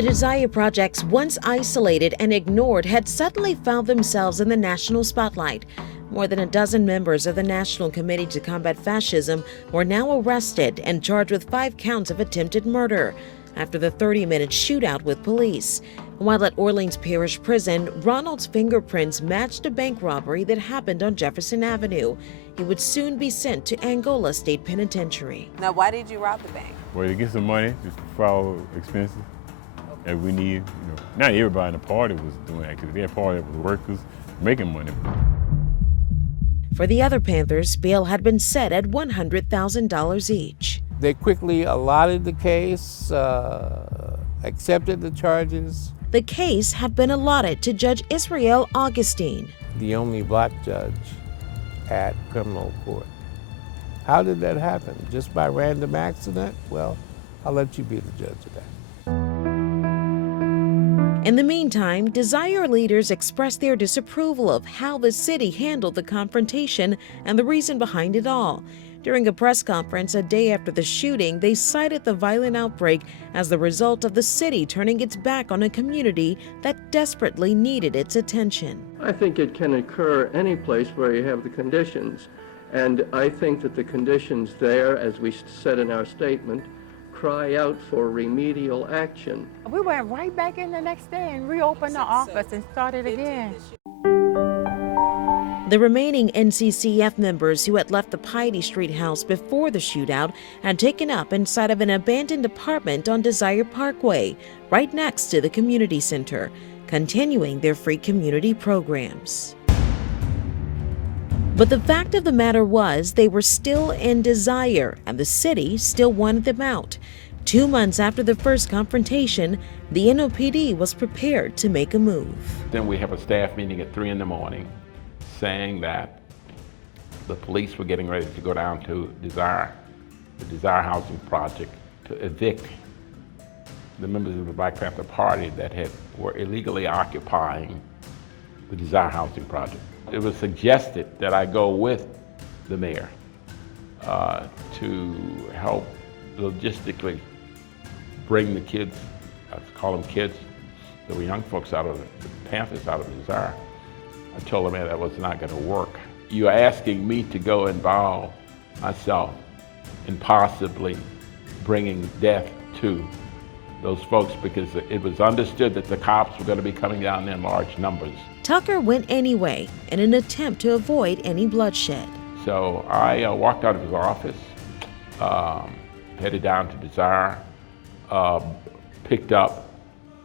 The Desire Projects, once isolated and ignored, had suddenly found themselves in the national spotlight. More than a dozen members of the National Committee to Combat Fascism were now arrested and charged with 5 counts of attempted murder after the 30-minute shootout with police. While at Orleans Parish Prison, Ronald's fingerprints matched a bank robbery that happened on Jefferson Avenue. He would soon be sent to Angola State Penitentiary. Now, why did you rob the bank? Well, to get some money, just for our expenses. And we need, not everybody in the party was doing that, because their party was workers making money. For the other Panthers, bail had been set at $100,000 each. They quickly allotted the case, accepted the charges. The case had been allotted to Judge Israel Augustine, The only black judge at criminal court. How did that happen? Just by random accident? Well, I'll let you be the judge of that. In the meantime, Desire leaders expressed their disapproval of how the city handled the confrontation and the reason behind it all. During a press conference a day after the shooting, they cited the violent outbreak as the result of the city turning its back on a community that desperately needed its attention. I think it can occur any place where you have the conditions, and I think that the conditions there, as we said in our statement, cry out for remedial action. We went right back in the next day and reopened the office and started again. The remaining NCCF members who had left the Piety Street house before the shootout had taken up inside of an abandoned apartment on Desire Parkway, right next to the community center, continuing their free community programs. But the fact of the matter was they were still in Desire, and the city still wanted them out. 2 months after the first confrontation, the NOPD was prepared to make a move. Then we have a staff meeting at 3 in the morning saying that the police were getting ready to go down to Desire, the Desire Housing Project, to evict the members of the Black Panther Party that were illegally occupying the Desire Housing Project. It was suggested that I go with the mayor to help logistically bring the kids, I call them kids, the young folks out of the Panthers out of Desire. I told the mayor that was not going to work. You're asking me to go involve myself in possibly bringing death to those folks because it was understood that the cops were going to be coming down in large numbers. Tucker went anyway in an attempt to avoid any bloodshed. So I walked out of his office, headed down to Desire, picked up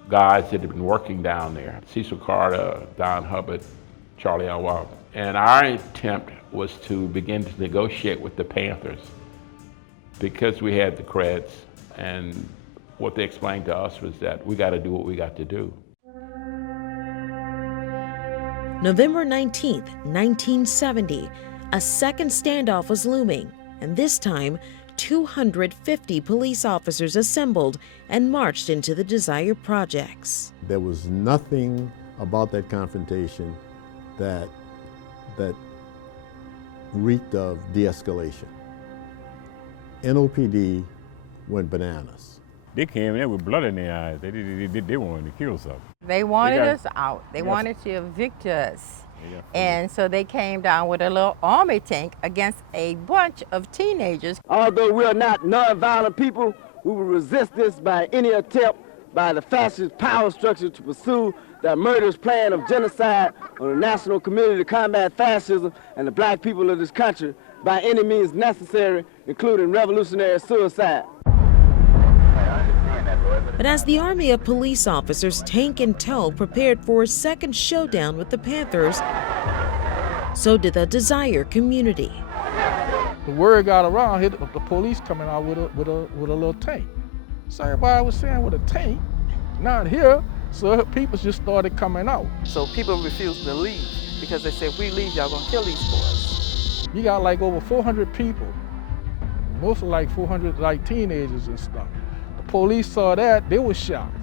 guys that had been working down there, Cecil Carter, Don Hubbard, Charlie Elwell. And our attempt was to begin to negotiate with the Panthers because we had the creds, and what they explained to us was that we got to do what we got to do. November 19th, 1970, a second standoff was looming, and this time 250 police officers assembled and marched into the Desire Projects. There was nothing about that confrontation that reeked of de-escalation. NOPD went bananas. They came in with blood in their eyes. They wanted to kill something. They wanted us out. They wanted to evict us. And so they came down with a little army tank against a bunch of teenagers. Although we are not nonviolent people, we will resist this by any attempt by the fascist power structure to pursue their murderous plan of genocide on the national community to combat fascism and the black people of this country by any means necessary, including revolutionary suicide. But as the army of police officers, tank in tow, prepared for a second showdown with the Panthers, so did the Desire community. The word got around, the police coming out with a little tank. So everybody was saying with a tank, not here, so people just started coming out. So people refused to leave because they said, if we leave, y'all gonna kill these boys. You got like over 400 people, mostly like 400 like teenagers and stuff. The police saw that, they were shocked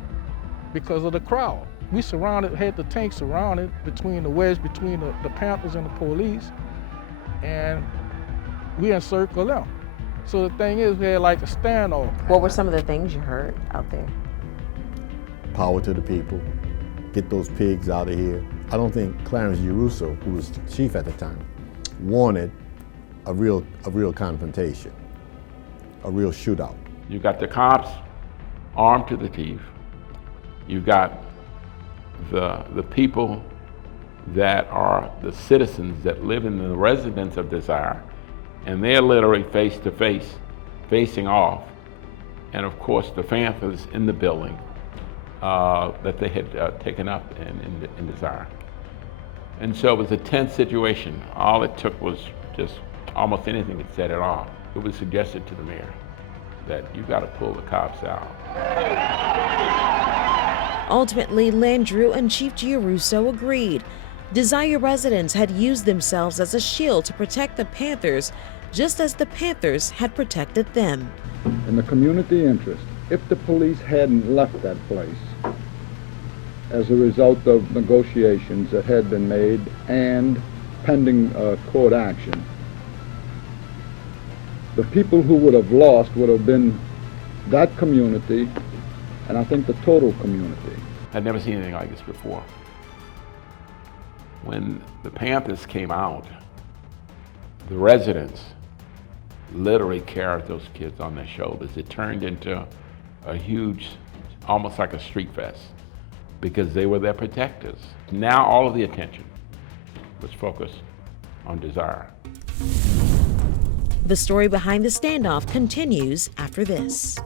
because of the crowd. We had the tank surrounded between the wedge between the Panthers and the police, and we encircled them. So the thing is, we had like a standoff. What were some of the things you heard out there? power to the people, get those pigs out of here. I don't think Clarence Russo, who was chief at the time, wanted a real confrontation, a real shootout. You got the cops armed to the teeth. You got the people that are the citizens that live in the residence of Desire, and they're literally face to face, facing off. And of course, the Panthers in the building that they had taken up in Desire. And so it was a tense situation. All it took was just almost anything to set it off. It was suggested to the mayor that you got to pull the cops out. Ultimately, Landrieu and Chief Giarrusso agreed. Desire residents had used themselves as a shield to protect the Panthers, just as the Panthers had protected them. In the community interest, if the police hadn't left that place as a result of negotiations that had been made and pending court action, the people who would have lost would have been that community, and I think the total community. I'd never seen anything like this before. When the Panthers came out, the residents literally carried those kids on their shoulders. It turned into a huge, almost like a street fest, because they were their protectors. Now all of the attention was focused on Desire. The story behind the standoff continues after this.